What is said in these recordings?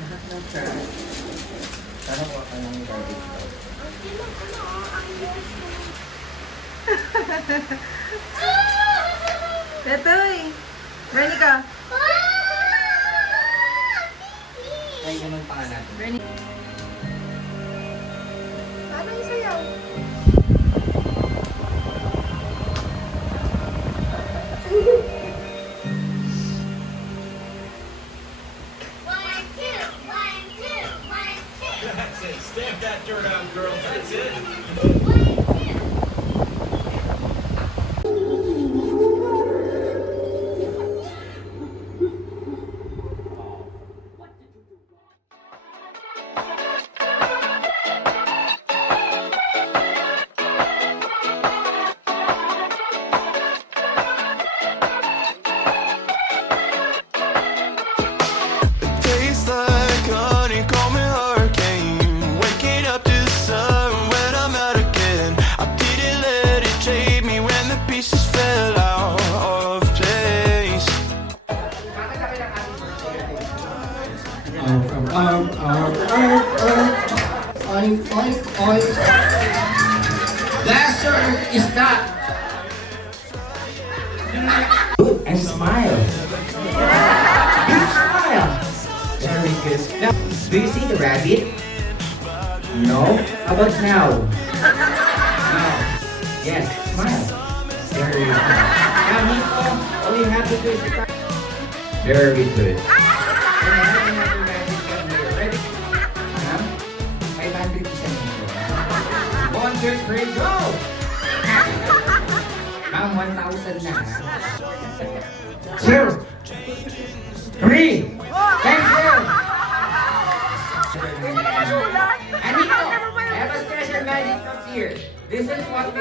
Lahat ng trash. Sana ko ka ng garbage bag. Tetoy! Bernie ka! Ay, ganun pa nga natin. Bernie. Paano yung sayaw? That's it. Stamp that dirt out, girls. That's it. Tastes like honey, call me hurricane. Waking up to the sun when I'm out again. I didn't let it take me when the pieces fell out of place. Blaster is that. And smile. Big smile. Very good. Now, do you see the rabbit? No. How about now? Now. Yes, smile. Very good. Now, Nico, all you have to do is to very good. And I have another rabbit down here. Ready? Ma'am? 500 percent Nico. 1, 2, 3, go! Ma'am, 1,000 na. 2, 3. Thank you. Aniko, I have a special magic from here. This is what we...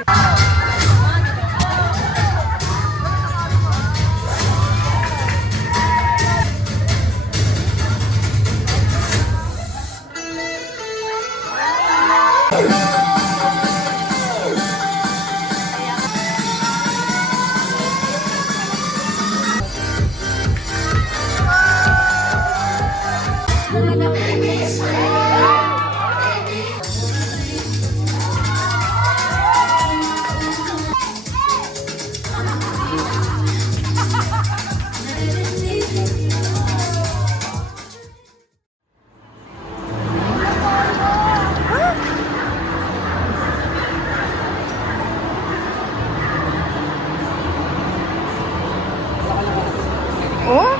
Oh?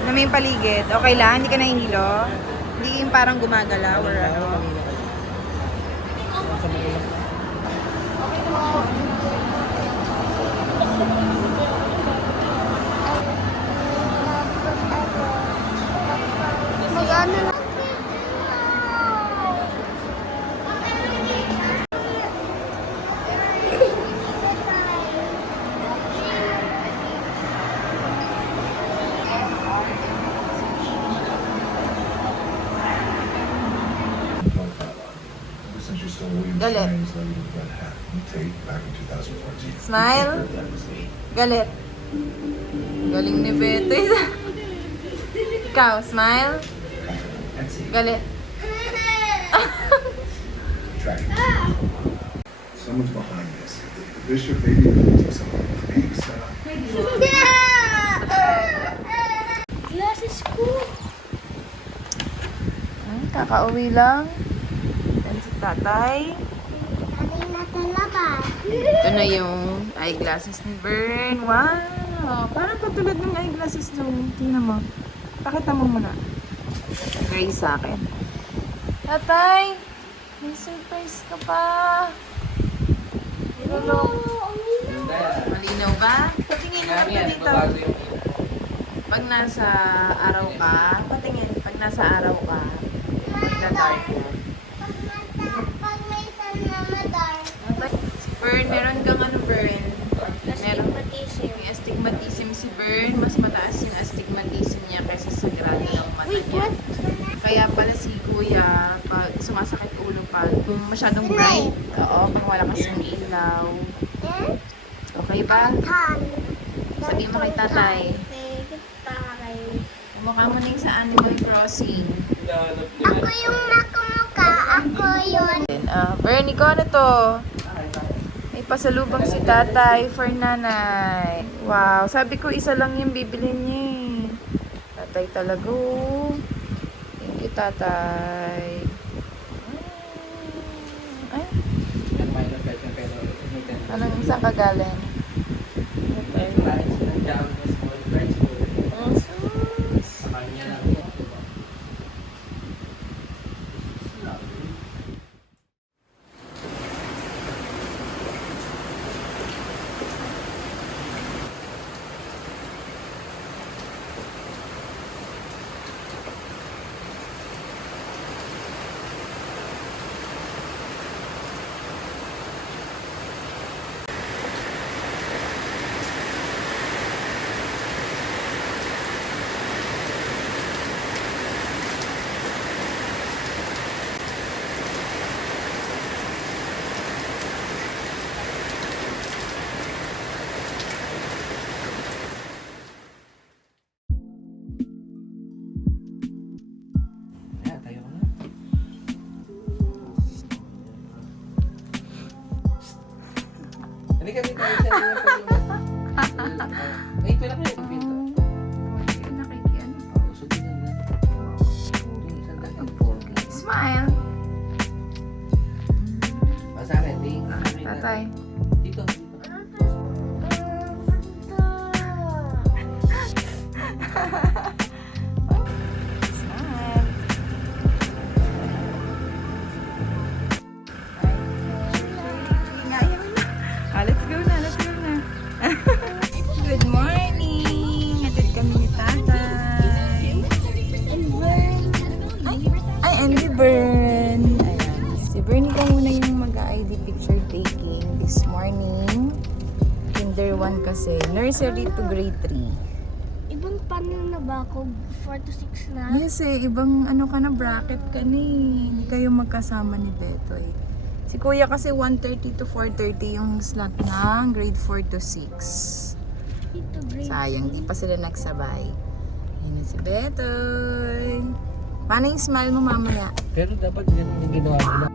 Na may paligid. Okay lang? Hindi ka nahihilo? Hindi yung parang gumagalaw or ano? Mag-ano lang. Galit. Smile. Galit. Galing ni Beto. Ikaw, smile. Galit. Someone's behind this. The bishop maybe do something big stuff. Glasses ko. Kakauwi lang. Yan si tatay. Aling natalabas. Ito na yung eyeglasses ni Bern. Wow! Parang katulad ng eyeglasses nung. Tingnan mo. Pakita mo muna. Gray sa akin. Tatay! May surprise ka pa. Malinaw ba? Patingin mo ito dito. Pag nasa araw ka, patingin. Pag nasa araw ka, magda-dark yan. Pag may masyadong bright. Oo, kung wala kasing ilaw. Okay ba? Sabi mo kay tatay. Mukha mo na yung sa Animal Crossing. Ako yung nakumuka. Ako yun. Bernie, ko ano to? May pasalubong si tatay for nanay. Wow, sabi ko isa lang yung bibilhin niya eh. Tatay talaga oh. Thank you, tatay. Ay, anong isang kagaling? Tayo na. Hindi kami tayo sa inyo. Ay, pala kayo yung pinto. Nakikiano. Sundin na lang. Smile. Sa akin, Tatay. Dito. Smile. Let's go na, let's go na. Good morning! Atid kami ni tatay. Ay, and ni Bern. Ayan. Si Bernie ka muna yung mag-ID picture taking this morning. Kinder 1 kasi. Nursery to grade 3. Ibang paano na ba ako? 4 to 6 na? Yes eh, ibang ano ka na, bracket ka na eh. Hindi kayo magkasama ni Beto eh. Si Kuya kasi 1:30 to 4:30 yung slot ng grade 4 to 6. Ito, grade. Sayang, di pa sila nagsabay. Yun na si Betoy. Paano yung smile mo mamaya? Pero dapat ganun yung ginawa nila.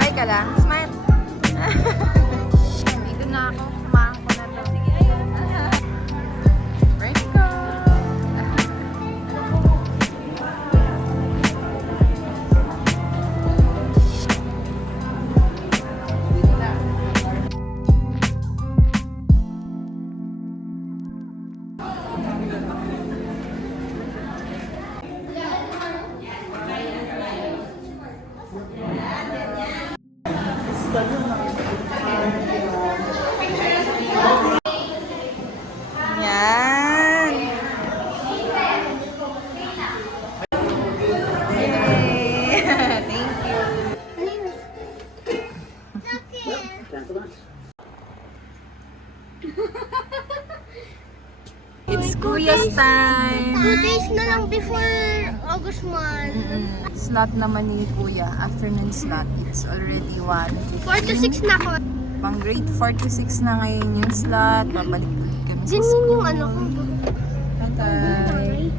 Hi ka lang. Smile. Dito na ako. Kumahan ko na to. Sige, ayun. Ready go. Yan. Yay. Thank you. It's Kuya's time. 2 days na lang before August 1. Slot naman ni Kuya. Afternoon slot. It's already 1. 4 to 6 na ako. Pang grade 4 to 6 na ngayon yung slot. Babalik ulit kami sa Ganyan yung ano ko. Tatay.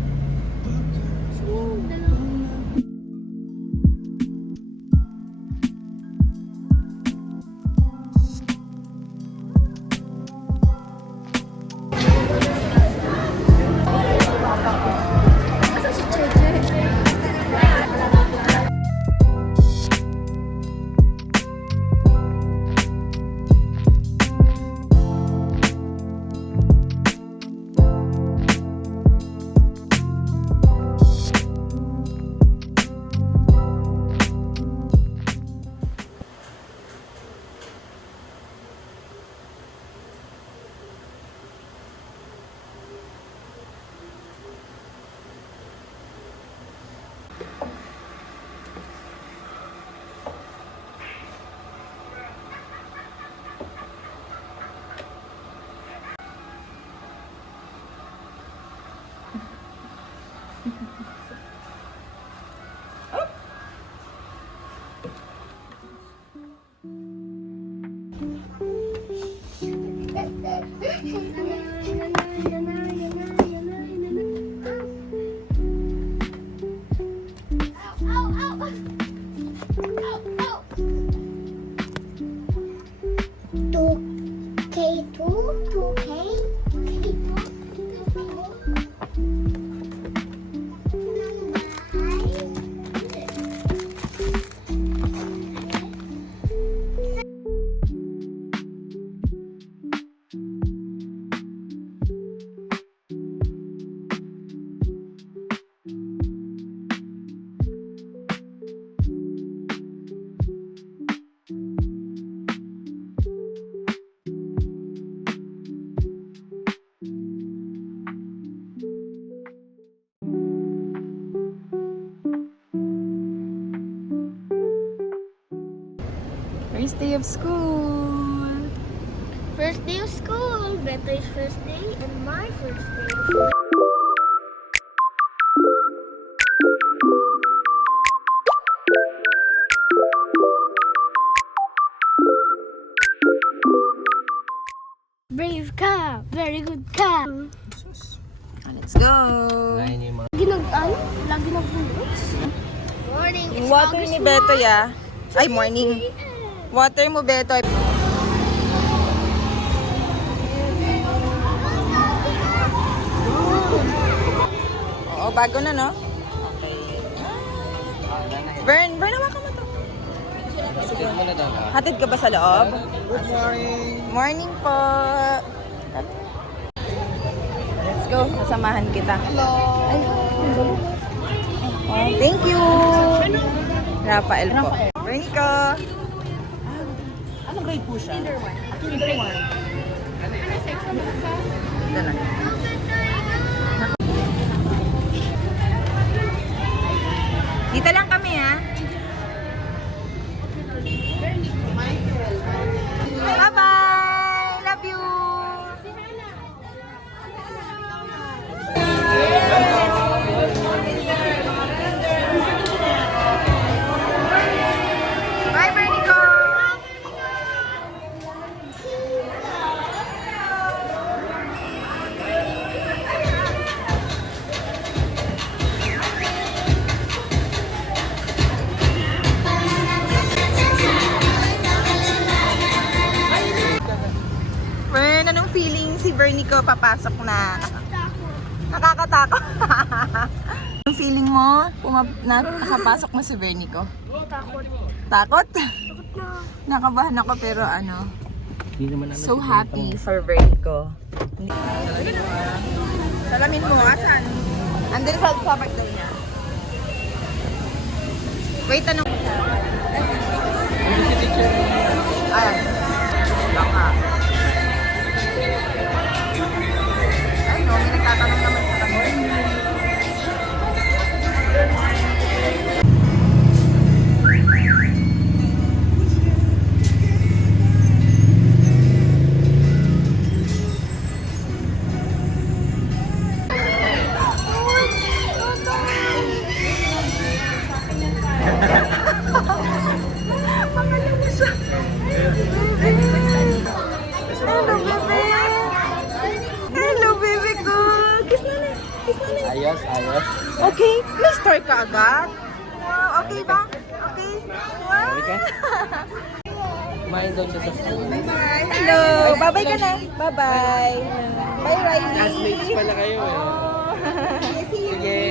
First day of school. First day of school. Betty's first day and my first day. Brave ka. Very good ka. Let's go. Lagi nag-bulos. Morning. It's Water August ni Beto 1. ya. Ay, morning. Water mo, Beto. Oo, bago na, no? Okay. Vern, hawakan mo to. Sige. Hatid ka ba sa loob? Good morning. Morning po. Let's go. Kasamahan kita. Hello. Oh, thank you. Rafael po. Bernico. Anong grade po siya? Kinder 1. Ito na. Dito lang kami, ha? Bye-bye! Love you! Bye, Bernico! Bern, anong feeling si Bernico papasok na? Nakakatakot. Anong feeling mo nakapasok mo si Bernico? Takot. Takot? Takot na. Nakabahan ako pero ano, so happy for Bernico. Salamin mo, asan? Andun sa birthday niya. Wait, tanong ko sa ayan. Baka. Ay no, may nagtatanong naman sa kanya. Pangalawa siya. Hello, bebe. Hello, baby ko. Kiss na na. Kiss na na. Ayos. Okay. May store ka agad? Wow, okay ba? Okay. Wow. Kumain daw siya sa school. Bye-bye. Hello. Bye-bye ka na. Bye-bye. Bye, Riley. Classmates pala kayo eh. See you. Sige.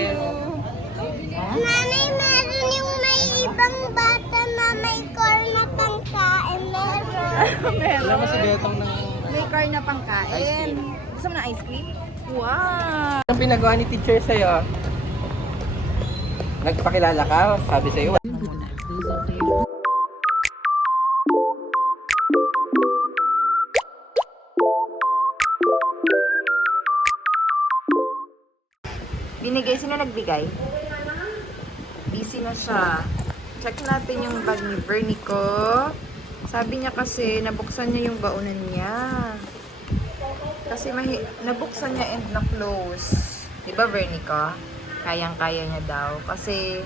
Nanay, meron yung may ibang bata na may car na pangkain. Meron. Alam mo si Betong ng May car na pangkain. Ice cream. Gusto mo na ice cream? Wow. Ang pinagawa ni teacher sa'yo? Nagpakilala ka? Sabi sa'yo? Binigay, sino nagbigay? Busy na siya. Check natin yung bag ni Bernico. Sabi niya kasi, nabuksan niya yung baunan niya. Kasi nabuksan niya and na-close. Diba, Bernico? Kayang-kaya niya daw. Kasi,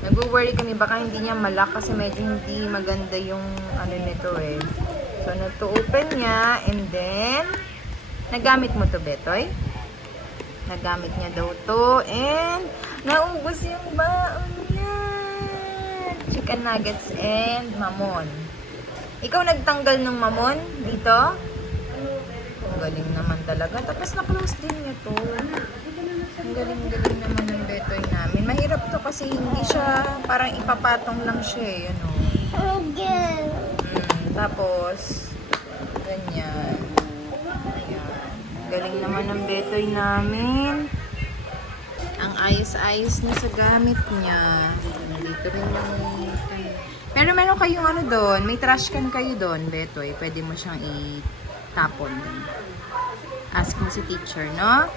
nag-worry kami baka hindi niya malak kasi medyo hindi maganda yung ano nito eh. So, na-open niya and then, nagamit mo to, Betoy? Nagamit niya daw to and naubos yung baon niya. Chicken nuggets and mamon. Ikaw nagtanggal ng mamon dito? Ang galing naman talaga. Tapos na-close din niya to. Ang galing-galing naman ng Betoy namin. Mahirap to kasi hindi siya, parang ipapatong lang siya eh. Ano? Again. Tapos, ganyan. Ayan. Galing naman ng Betoy namin. Ang ayos-ayos niya sa gamit niya. Dito rin yung... Pero meron kayong ano doon, may trash can kayo doon, Betoy. Pwede mo siyang itapon. Ask mo si teacher, no?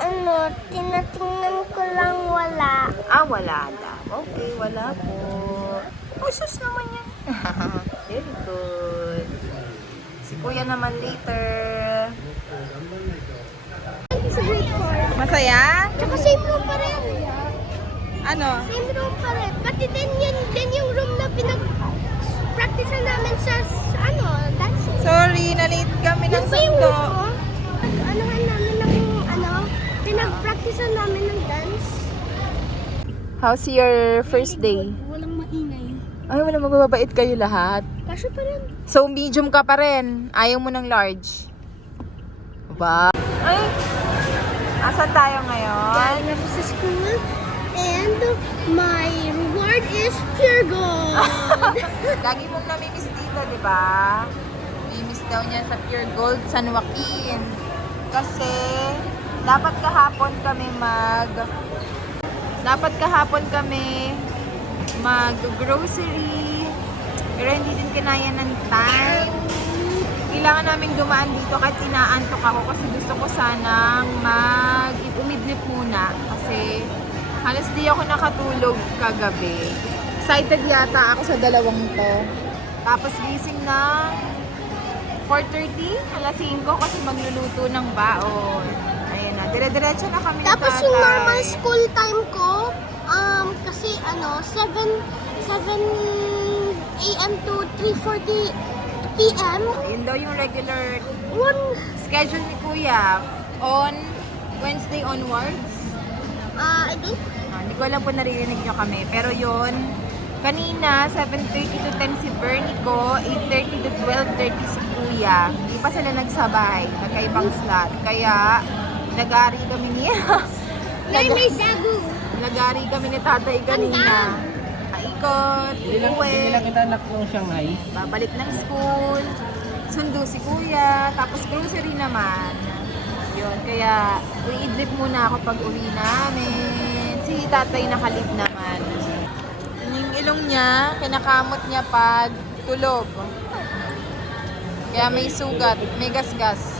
Ano, tinatingnan ko lang wala. Ah, wala daw. Okay, wala po. Oh, sus naman yan. Very good. Si kuya naman later. Sa grade 4. Masaya? Tsaka same room pa rin. Ano? Same room pa rin. Pati din yung room na pinag-practice namin sa ano, dancing. Sorry, na-late kami ng Yung ba yung sundo. room ko? Anuhan namin ng pinag-practice namin ng dance. How's your first day? Walang maingay. Ay, wala, mababait kayo lahat. Kasya pa rin. So, medium ka pa rin. Ayaw mo ng large. Ba? Ay! Asan tayo ngayon? Galing ako sa school. And my reward is pure gold. Lagi mong namimiss dito, di ba? Namimiss daw niya sa Pure Gold San Joaquin. Kasi, dapat kahapon kami mag-grocery. Pero hindi din kinaya ng time. Kailangan namin dumaan dito kahit inaantok ako kasi gusto ko sanang umidlip muna kasi halos di ako nakatulog kagabi. Excited yata ako sa dalawang to. Tapos gising na 4:30, alas 5 kasi magluluto ng baon. Ayun na, dire-diretso na kami Tapos ni yung tatay. normal school time ko, kasi 7 a.m. to 3:40 p.m. Yun daw yung regular One, schedule ni Kuya on Wednesday onwards. I think, Hindi ko alam kung naririnig nyo kami. Pero yun, kanina, 7:30 to 10 si Bernie ko, 8:30 to 12:30 si Kuya. Hindi pa sila nagsabay, nagkaibang slot. Kaya, nagari kami niya. may sagu. Nagari kami ni tatay kanina. Ikot, uwi, kita anak ng Shanghai. babalik ng school, sundo si Kuya, tapos grocery naman. Yun, kaya iidlip muna ako pag uwi namin. Si tatay nakalip naman. Yung ilong niya, kinakamot niya pag tulog. Kaya may sugat, may gasgas.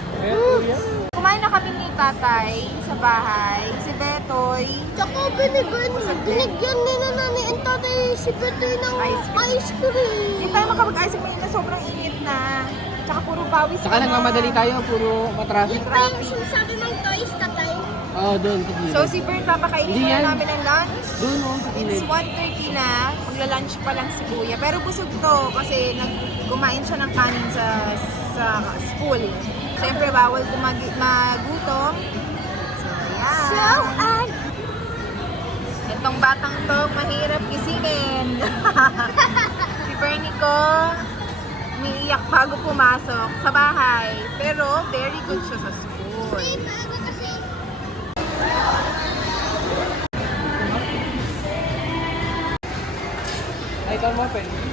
Kumain na kami ni tatay sa bahay. Si Betoy, Tsaka binigyan nila nani ang tatay si Betoy ng ice cream. hindi tayo makapag-ice cream na sobrang init na. Tsaka puro pawis Saka nagmamadali tayo, puro matraffic. Yung pa yung sinasabi ng toys, tatay. Oo, doon sa gilid. So si Bern, papakainin Hindi na yan. namin ng lunch. Doon, sa It's gilid. 1:30 na, magla-lunch pa lang si Kuya. Pero busog to kasi kumain siya ng kanin sa school. Siyempre bawal magutom. So, yeah. So, Itong batang to, mahirap gisingin. Si Bernie ko, umiiyak bago pumasok sa bahay. Pero very good siya sa school. bago kasi. Ay, tama, pwede.